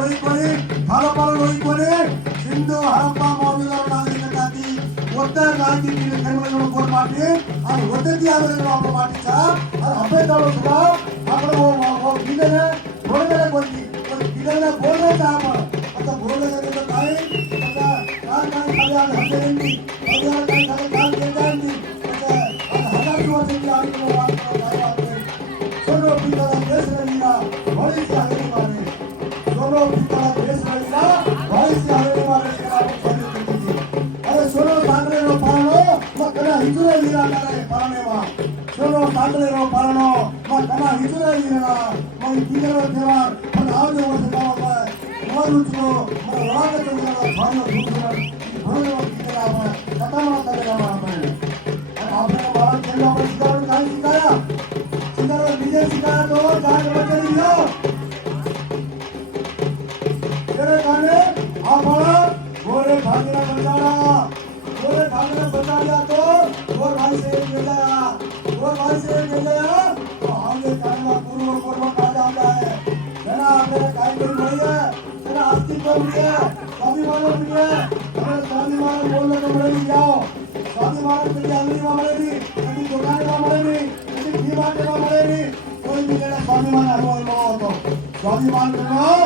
होई कोणी थालपाल होई कोणी सिंधु हरप्पा मौर्य नागरिकताची उत्तर गांधी निर्माण कोण माटी आणि होते ती आवडे आपण माटीचा आणि हपे दालो सुद्धा आपण वो बिलेने बोलले कोणती पण बिलेने बोलले का आपण आता बोलले तर काय आता काय खाली आज हजेंडी हजार काय खाली काम केंद्रांनी आता हजार दिवसाची आम्ही काय वाटते सोनो पिताला देश रहिला बड़ी से आगे मारे सोनो पिताला देश रहिला बड़ी से आगे मारे अरे सोनो सांगले रो पारणो मग कना हिजुरे वीरा करे पारणे मा सोनो सांगले रो पारणो मग कना हिजुरे वीरा मग बिगरो देवार पण आवजे वसे गावा मोरुचो मग वागे तुमला भानो दुसरा भरलो बिगरा मा कथामा करेगा मा आपण आपने बाळा केला पण शिकारून काय शिकाया शिकारो विजय शिकाया तो जाग बचे दियो तेरे गाने आपण गोरे भागना बचाना गोरे भागना बचा लिया तो गोर भाई से मिल गया गोर भाई से मिल गया तो आगे कायमा पूर्व कर्म का जाता है मेरा मेरे काय कोई नहीं है मेरा अस्तित्व भी है स्वाभिमान भी है हमें स्वाभिमान बोलने को मिले नहीं जाओ स्वाभिमान के लिए अगली मामले भी कभी दुकान मामले भी कभी डीमार्ट मामले भी कोई भी मेरा स्वाभिमान अनुभव हो तो स्वाभिमान करना